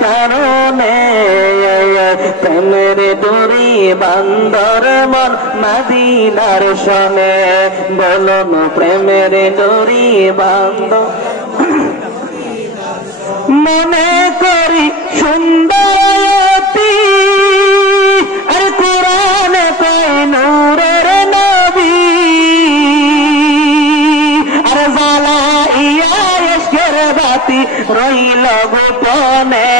কারণে প্রেমের ডোরি বান্দর মন মদিনার শোনে বলো না প্রেমের ডোরি বান্দর মনে করি সুন্দরী আর কোরআনে কয় নূরের নবী আর জ্বালাইয়া ইশকের বাতি রইল গোপনে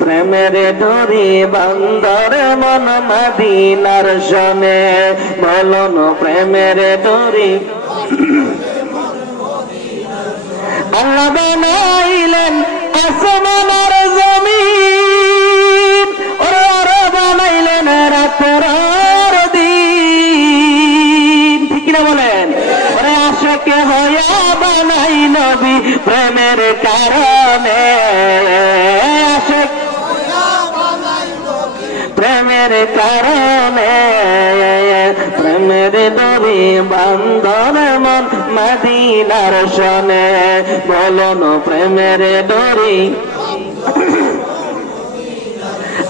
প্রেমের ডোরি বান্দর মন মদিনার শোনে বলো না প্রেমের ডোরি আল্লাহ বানাইলেন আসমান আর জমিন ওর বানাইলেন রাতের দিন ঠিক না বলেন ওরে আশাকে হইয়া বানাই নবী প্রেমের কারণে প্রেমের কারণে প্রেমের ডোরি বান্দর মন মদিনার শোনে বলো না প্রেমের ডোরি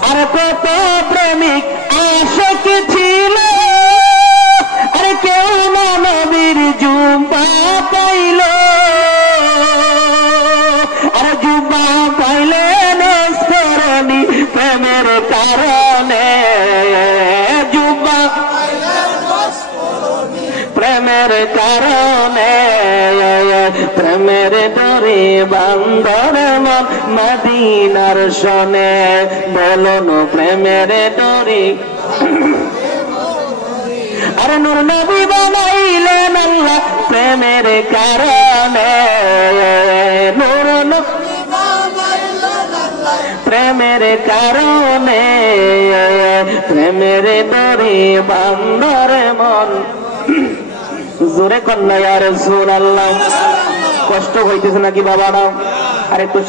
আর কত প্রেমিক আশিক ছিল আর কেউ না নবীর জুম্বা পাইল আর জুম্বা পাইলে নস্তরণী প্রেমের কারণে জুম্বা প্রেমের কারণে প্রেমের ডোরি বান্দর মন মদিনার শোনে বলো না প্রেমের ডোরি আর নূর নবী বানাইলেন আল্লাহ প্রেমের কারণে নূর প্রেমের কারণে প্রেমের ডোরি বান্দর মন জোরে কন্যা ইয়া রাসূলুল্লাহ কষ্ট হইতেছে নাকি বাবারা আরে